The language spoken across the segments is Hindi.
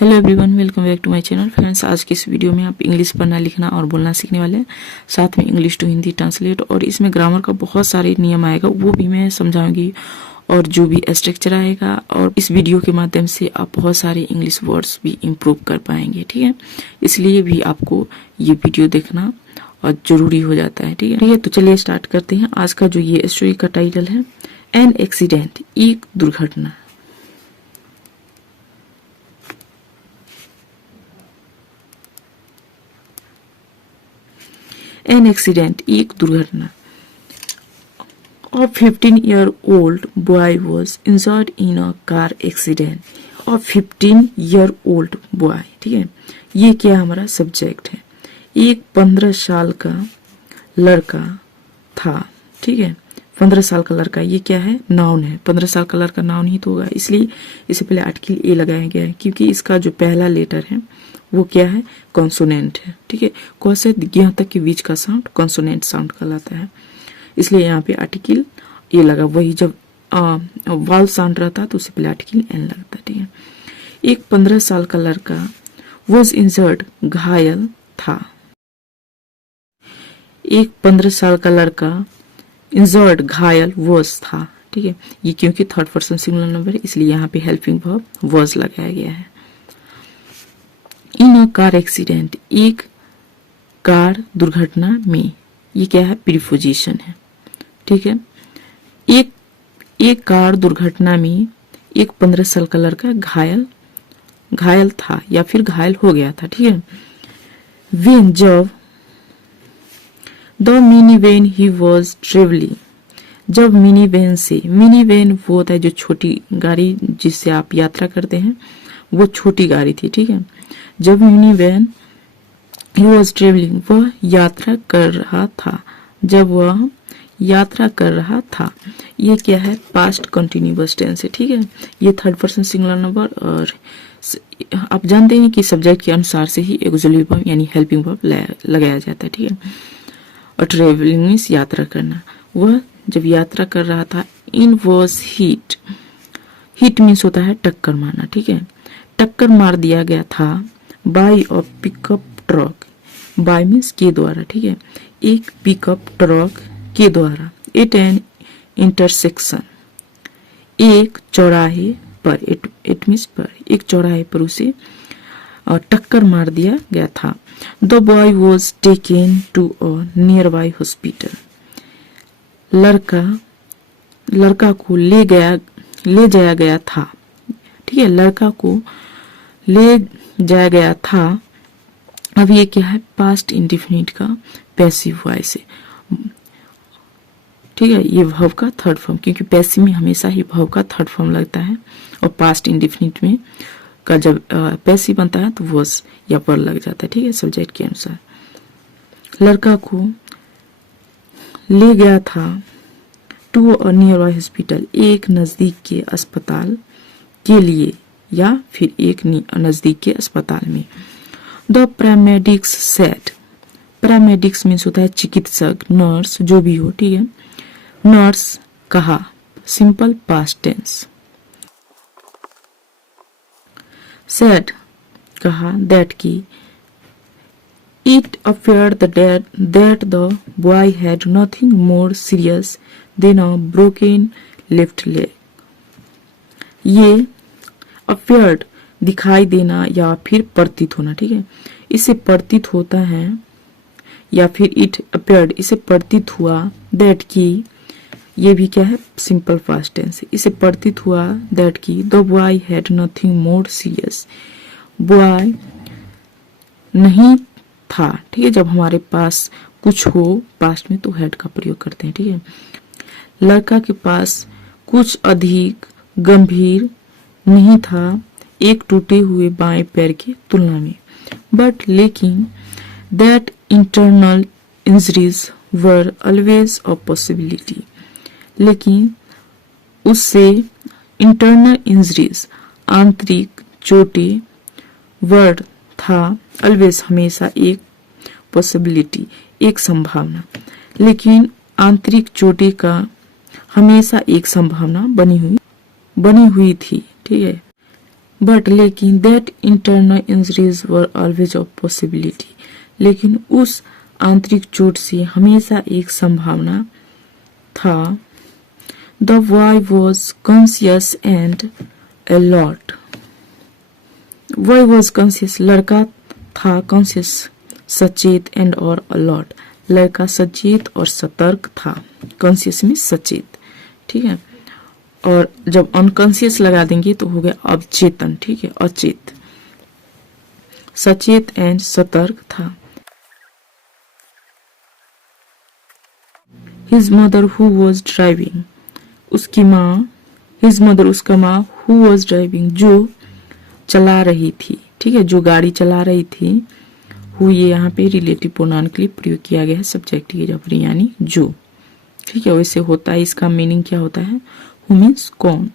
Hello everyone, welcome back to my channel. Friends, आज के इस वीडियो में आप इंग्लिश पढ़ना, लिखना और बोलना सीखने वाले हैं, साथ में इंग्लिश टू हिंदी ट्रांसलेट। और इसमें ग्रामर का बहुत सारे नियम आएगा, वो भी मैं समझाऊंगी, और जो भी स्ट्रक्चर आएगा। और इस वीडियो के माध्यम से आप बहुत सारे इंग्लिश वर्ड्स भी इम्प्रूव कर पाएंगे। ठीक है, इसलिए भी आपको ये वीडियो देखना और जरूरी हो जाता है। ठीक है, तो चलिए स्टार्ट करते हैं। आज का जो ये स्टोरी का टाइटल है एन एक्सीडेंट, एक दुर्घटना। एन एक्सीडेंट, एक दुर्घटना। A 15-year-old boy was injured in a car accident. A 15-year-old boy, ठीक है, ये क्या हमारा सब्जेक्ट है। एक 15 साल का लड़का था। ठीक है, 15 साल का लड़का, ये क्या है, नाउन है। 15 साल का लड़का नाउन ही तो होगा, इसलिए इसे पहले आर्टिकल ए लगाया गया है, क्योंकि इसका जो पहला लेटर है वो क्या है, कॉन्सोनेंट है। ठीक है, क से ग तक के बीच का साउंड कॉन्सोनेंट साउंड कहलाता है, इसलिए यहाँ पे आर्टिकल ए लगा। वही जब वाल साउंड रहता तो उससे पहले आर्टिकल एन लगता। ठीक है, एक 15 साल का लड़का वॉज इंजर्ड, घायल था। एक 15 साल का लड़का इंजर्ड, घायल, वॉज था। ठीक है, ये क्योंकि थर्ड पर्सन सिंगुलर नंबर है, इसलिए यहाँ पे हेल्पिंग वर्ब वॉज लगाया गया है। इन अ कार एक्सीडेंट, एक कार दुर्घटना में, ये क्या है, प्रीपोजिशन है। ठीक है, एक कार दुर्घटना में एक 15 साल का लड़का घायल था या फिर घायल हो गया था। ठीक है, वेन, जब, the mini when he was travelling, जब मिनी वैन से, मिनी वैन वो होता है जो छोटी गाड़ी जिससे आप यात्रा करते हैं, वो छोटी गाड़ी थी। ठीक है, जब mini when he was travelling, वह यात्रा कर रहा था, जब वह यात्रा कर रहा था, ये क्या है, पास्ट कंटिन्यूअस टेंस है। ठीक है, ये थर्ड पर्सन सिंगुलर नंबर, और आप जानते हैं कि सब्जेक्ट के अनुसार से ही ऑक्सिलरी वर्ब यानी हेल्पिंग वर्ब लगाया जाता है। ठीक है, और ट्रेवलिंग मीन्स यात्रा करना। वह जब यात्रा कर रहा था, in was hit, hit means होता है टक्कर मारना। ठीक है, टक्कर मार दिया गया था by a pickup truck, by means के द्वारा। ठीक है, एक पिकअप ट्रक के द्वारा, एट एन इंटरसेक्शन, एक चौराहे पर, इट मीन्स पर, एक चौराहे पर उसे टक्कर मार दिया गया था। The boy was taken to a nearby hospital, लड़का को ले जाया गया था। ठीक है, लड़का को ले जाया गया था। अब ये क्या है, पास्ट इंडेफिनिट का पैसिव वॉइस है। ठीक है, ये वर्ब का थर्ड फॉर्म, क्योंकि पैसिव में हमेशा ही वर्ब का थर्ड फॉर्म लगता है, और पास्ट इंडेफिनिट में का जब पैसिव बनता है तो वॉज या पर लग जाता है। ठीक है, सब्जेक्ट के अनुसार। लड़का को ले गया था to a nearby hospital, एक नजदीक के अस्पताल के लिए, या फिर एक नजदीक के अस्पताल में। The paramedics said, paramedics means होता है चिकित्सक, नर्स, जो भी हो। ठीक है, नर्स कहा, सिंपल पास्ट टेंस। सेड कहा, दैट की, it appeared that the boy had nothing more serious than a broken left leg. ये अपियर्ड दिखाई देना या फिर प्रतीत होना। ठीक है, इसे प्रतीत होता है या फिर इट अपियर्ड, इसे प्रतीत हुआ, दैट की, ये भी क्या है, सिंपल पास्ट टेंस है, इसे प्रतीत हुआ, दैट की, the boy had nothing more serious, boy नहीं था। ठीक है, जब हमारे पास कुछ हो पास्ट में तो हैड का प्रयोग करते हैं। ठीक है, लड़का के पास कुछ अधिक गंभीर नहीं था एक टूटे हुए बाएं पैर की तुलना में, बट लेकिन that internal injuries were always a possibility, लेकिन उससे इंटरनल इंजरीज, आंतरिक चोटें, वर्ड था, ऑलवेज हमेशा, एक पॉसिबिलिटी, एक संभावना, लेकिन आंतरिक चोटें का हमेशा एक संभावना बनी हुई थी। ठीक है, बट लेकिन that internal injuries were always a possibility, लेकिन उस आंतरिक चोट से हमेशा एक संभावना था। The boy was conscious and alert, boy was conscious लड़का था, कॉन्शियस सचेत, एंड और अलर्ट लड़का सचेत और सतर्क था। कॉन्शियस में सचेत, ठीक है, और जब अनकॉन्शियस लगा देंगे तो हो गया अवचेतन, ठीक है, अचेत। सचेत एंड सतर्क था। His mother who was driving, उसकी माँ, हिज मदर उसका माँ, हु वॉज ड्राइविंग जो चला रही थी, ठीक है, जो गाड़ी चला रही थी। हु ये यहाँ पे रिलेटिव प्रोनाउन के लिए प्रयोग किया गया है, सब्जेक्ट की जगह यानी जो, ठीक है। वैसे होता है, इसका मीनिंग क्या होता है, हु मीन्स कौन।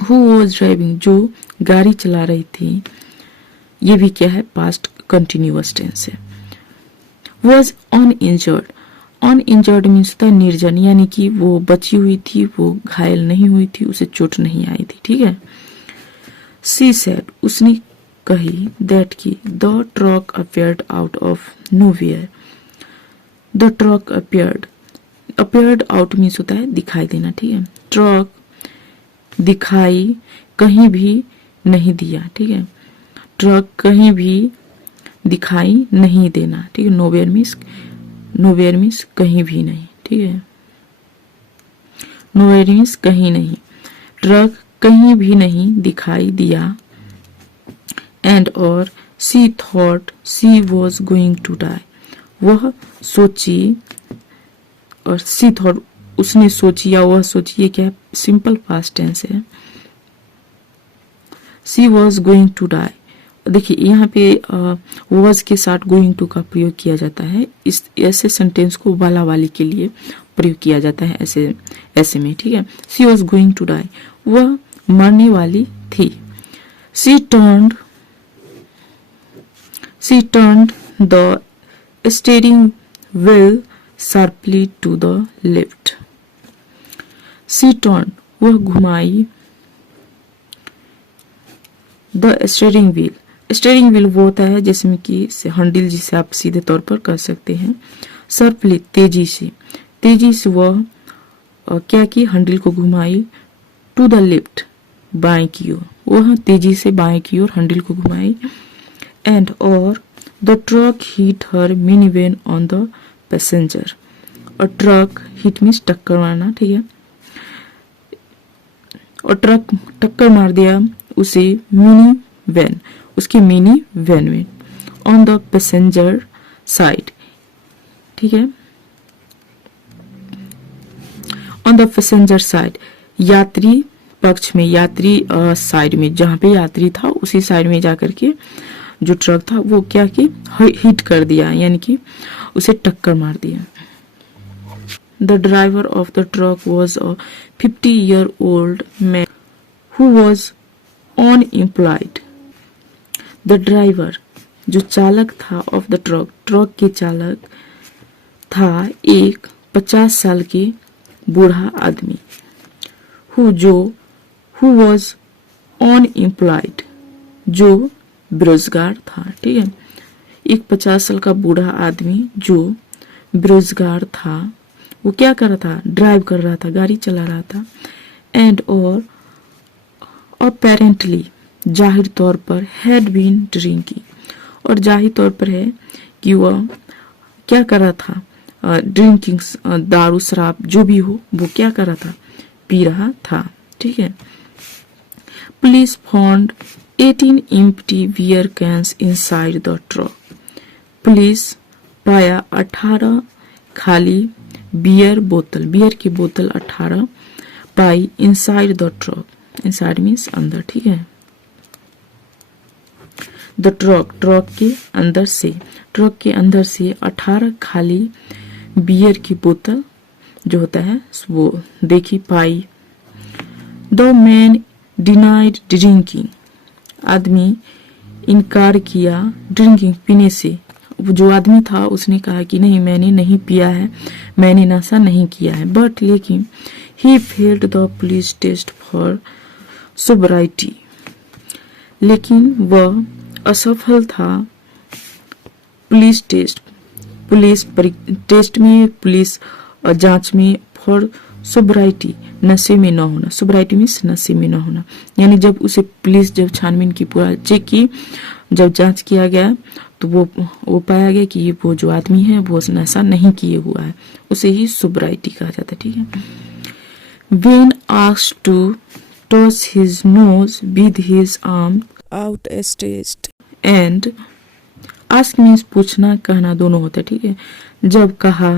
हु वॉज ड्राइविंग जो गाड़ी चला रही थी, ये भी क्या है, पास्ट कंटिन्यूअस टेंस है। वॉज अनइंजर्ड, अनइंजर्ड मीन्स होता है निर्जन, यानी कि वो बची हुई थी, वो घायल नहीं हुई थी, उसे चोट नहीं आई थी, ठीक है। सी सेड, उसने कही, दैट की the truck appeared out of nowhere, the truck appeared out means होता है दिखाई देना, ठीक है। ट्रक दिखाई कहीं भी नहीं दिया, ठीक है, ट्रक कहीं भी दिखाई नहीं देना, ठीक है। नोवेयर मीन्स कहीं भी नहीं, ठीक है, नोवेयर मीन्स कहीं नहीं, ट्रक कहीं भी नहीं दिखाई दिया। एंड और she thought she was going to die, वह सोची, और सी थॉट उसने सोची या वह सोची, ये क्या है, सिंपल पास्ट टेंस है। सी वॉज गोइंग टू डाई, देखिए यहाँ पे वॉज के साथ गोइंग टू का प्रयोग किया जाता है, इस ऐसे सेंटेंस को वाला वाली के लिए प्रयोग किया जाता है ऐसे में, ठीक है। सी वॉज गोइंग टू डाई, वह मरने वाली थी। सी turned the steering wheel sharply to the left. She turned, वह घुमाई, the steering wheel, steering wheel वो होता है जिसमें कि हैंडल, जिसे आप सीधे तौर पर कर सकते हैं। शार्पली तेजी से वह क्या की, हैंडल को घुमाई, टू द लेफ्ट बाएं की ओर, वह तेजी से बाएं की ओर हैंडल को घुमाई। एंड और the truck hit her mini van on the passenger, और ट्रक हिट मीन्स टक्कर मारना, ठीक है, और ट्रक टक्कर मार दिया उसे मिनी वैन, उसके मिनी वैन में, ऑन द पैसेंजर साइड, ठीक है, ऑन द पैसेंजर साइड, यात्री पक्ष में, यात्री साइड में, जहां पे यात्री था उसी साइड में जाकर के जो ट्रक था वो क्या कि हिट कर दिया, यानी कि उसे टक्कर मार दिया। The driver of the truck was a 50-year-old man who was unemployed. The driver जो चालक था ऑफ द ट्रक के चालक था एक 50 साल के बूढ़ा आदमी। हु वॉज अनएम्प्लॉयड जो बेरोजगार था, ठीक है, एक 50 साल का बूढ़ा आदमी जो बेरोजगार था, वो क्या कर रहा था, ड्राइव कर रहा था, गाड़ी चला रहा था। एंड और अपेरेंटली जाहिर तौर पर हैड बीन ड्रिंकिंग, और जाहिर तौर पर है कि वह क्या कर रहा था, ड्रिंकिंग, दारू शराब जो भी हो वो क्या कर रहा था, पी रहा था, ठीक है। Police found 18 empty beer cans inside the truck. Police पाया 18 खाली बियर की बोतल 18 पाई inside the truck. inside means अंदर, ठीक है। the truck के अंदर से 18 खाली बियर की बोतल जो होता है वो देखी, पाई। The man denied drinking, आदमी इनकार किया ड्रिंकिंग, पीने से। जो आदमी था उसने कहा कि नहीं, मैंने नहीं पिया है, मैंने नशा नहीं किया है, बट लेकिन he failed the police test for sobriety, लेकिन वह असफल था पुलिस टेस्ट में, पुलिस जांच में फॉर सोब्राइटी, नशे में न होना। सोब्राइटी मीन्स नशे में न होना, यानी जब उसे पुलिस जब छानबीन की, पूरा चेक की, जब जांच किया गया तो वो पाया गया कि वो जो आदमी है वो नशा नहीं किए हुआ है, उसे ही सोब्राइटी कहा जाता है। ठीक है। When asked to touch his nose with his arm outstretched, and ask means पूछना, कहना दोनों होता है। ठीक है। जब कहा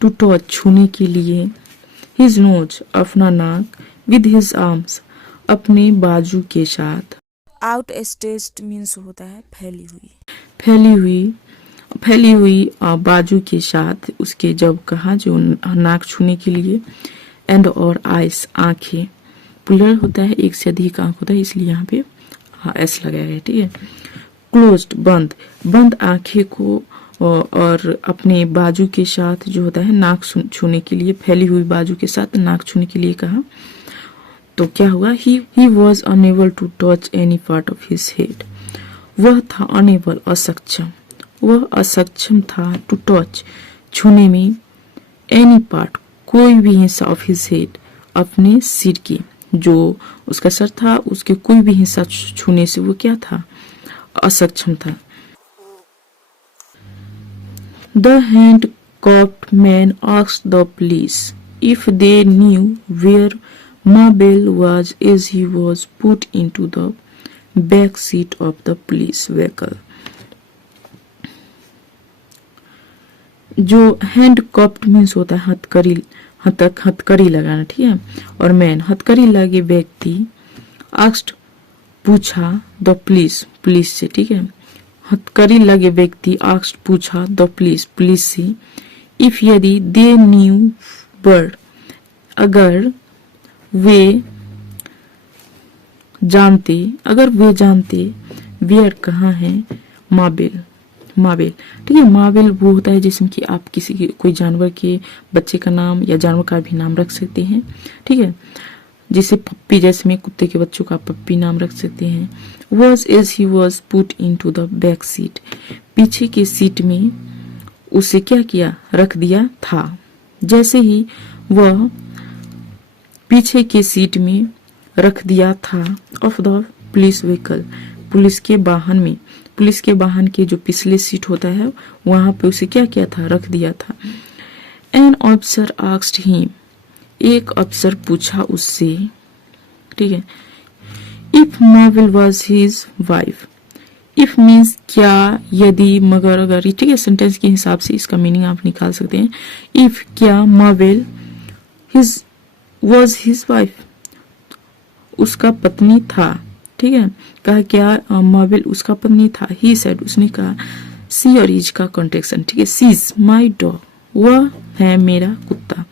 to touch छूने के लिए, his nose अपना नाक, with his arms अपने बाजू के साथ, outstretched means होता है फैली हुई बाजू के साथ, उसके जब कहा जो नाक छूने के लिए, एंड और आइस आंखें, प्लूरल होता है, एक से अधिक आंख होता है, इसलिए यहाँ पे एस लगाया गया। ठीक है। क्लोज्ड बंद आंखें को और अपने बाजू के साथ जो होता है नाक छूने के लिए, फैली हुई बाजू के साथ नाक छूने के लिए कहा, तो क्या हुआ, he was unable to touch any part of his head. वह था अनेबल असक्षम, वह असक्षम था टू टच छूने में, एनी पार्ट कोई भी हिस्सा ऑफ हिज हेड अपने सिर की, जो उसका सर था उसके कोई भी हिस्सा छूने से वो क्या था, असक्षम था। The handcuffed man asked the police if they knew where Mabel was as he was put into the back seat of the police vehicle. जो handcuffed मीन्स होता है हथकड़ी लगाना। ठीक है। और मैन हथकड़ी लगे व्यक्ति, asked पूछा, द पुलिस से। ठीक है। हथकड़ी लगे व्यक्ति आस्क्ड पूछा, द पुलिस से, इफ यदि, दे न्यू वर्ड अगर वे जानते, वेयर कहाँ है, माबेल। ठीक है। माबेल वो होता है जिसमें कि आप किसी के कोई जानवर के बच्चे का नाम या जानवर का भी नाम रख सकते हैं। ठीक है। जिसे पप्पी, जैसे में कुत्ते के बच्चों का पप्पी नाम रख सकते हैं। was as he was put into the back seat, पीछे के सीट में उसे क्या किया, रख दिया था। जैसे ही वह पीछे के सीट में रख दिया था, of the police vehicle, police के वाहन के जो पिछले सीट होता है वहां पे उसे क्या किया था, रख दिया था। एन ऑफिसर आस्क्ड हिम, एक अफसर पूछा उससे। ठीक है। If marvel was his wife, if means क्या, यदि, मगर, अगर। ठीक है। सेंटेंस के हिसाब से इसका मीनिंग आप निकाल सकते हैं। इफ क्या मार्वेल वॉज हिज वाइफ, उसका पत्नी था। ठीक है। कहा क्या, मार्वेल उसका पत्नी था। ही सेड, उसने कहा। सी और इज का कॉन्टेक्शन। ठीक है। सी इज माई डॉग, वह है मेरा कुत्ता,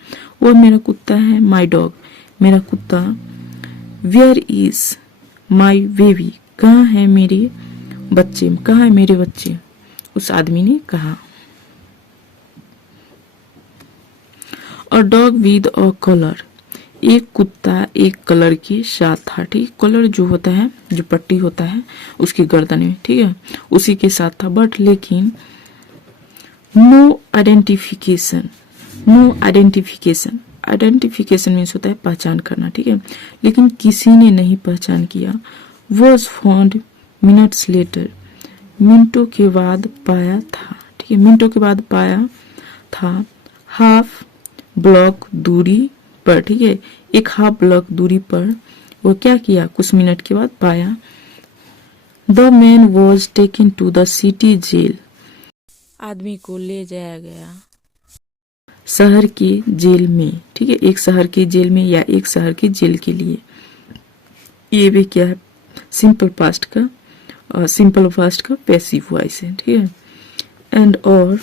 वह मेरा कुत्ता है। माई डॉग, मेरा कुत्ता। वेयर इज माई बेबी, कहाँ है मेरे बच्चे, उस आदमी ने कहा। A dog with a colour, एक कुत्ता एक कलर के साथ था। ठीक। कलर जो होता है, जो पट्टी होता है उसकी गर्दन में। ठीक है। उसी के साथ था। बट लेकिन नो आइडेंटिफिकेशन मीन्स होता है पहचान करना। ठीक है। लेकिन किसी ने नहीं पहचान किया। वॉज फाउंड मिनट्स लेटर, मिनटों के बाद पाया था। ठीक है। मिनटों के बाद पाया था, हाफ ब्लॉक दूरी पर। ठीक है। एक हाफ ब्लॉक दूरी पर वो क्या किया, कुछ मिनट के बाद पाया। The man was taken to the city jail, आदमी को ले जाया गया शहर के जेल में। ठीक है। एक शहर के जेल में या एक शहर के जेल के लिए। ये भी क्या है, सिंपल पास्ट का पैसिव वॉइस है। ठीक है। एंड और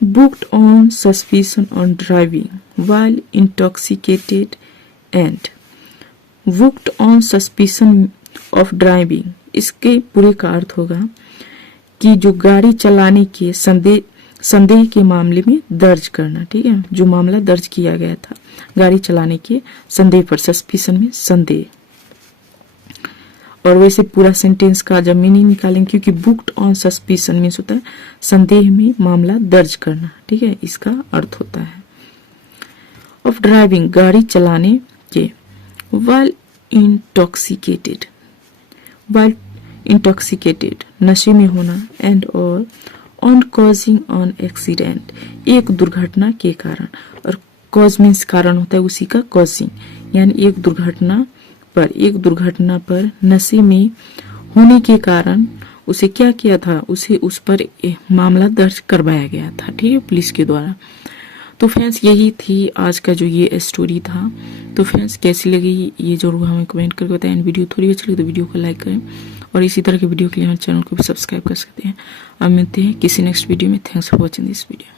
booked on suspicion on driving while intoxicated and booked on suspicion of driving, इसके पूरे का अर्थ होगा कि जो गाड़ी चलाने के संदेह के मामले में दर्ज करना। ठीक है। जो मामला दर्ज किया गया था गाड़ी चलाने के संदेह पर, सस्पिशन में संदेह। और वैसे पूरा सेंटेंस का जब मीनिंग निकालेंगे, क्योंकि बुक्ड ऑन सस्पिशन मीन्स होता है संदेह में मामला दर्ज करना, ठीक है, इसका अर्थ होता है। ऑफ ड्राइविंग गाड़ी चलाने के, while intoxicated नशे में होना, एंड और ऑन कॉजिंग ऑन एक्सीडेंट एक दुर्घटना के कारण, और कॉज मीन्स कारण होता है उसी का कॉजिंग, यानी एक दुर्घटना पर नशे में होने के कारण उसे क्या किया था, उसे उस पर मामला दर्ज करवाया गया था, ठीक है, पुलिस के द्वारा। तो फ्रेंड्स यही थी आज का जो ये स्टोरी था। तो फ्रेंड्स कैसी लगी ये जरूर हमें कमेंट करके बताएं। वीडियो थोड़ी अच्छी लगी तो वीडियो को लाइक करें और इसी तरह के वीडियो के लिए हमारे चैनल को भी सब्सक्राइब कर सकते हैं। अब मिलते हैं किसी नेक्स्ट वीडियो में। Thanks for watching this video.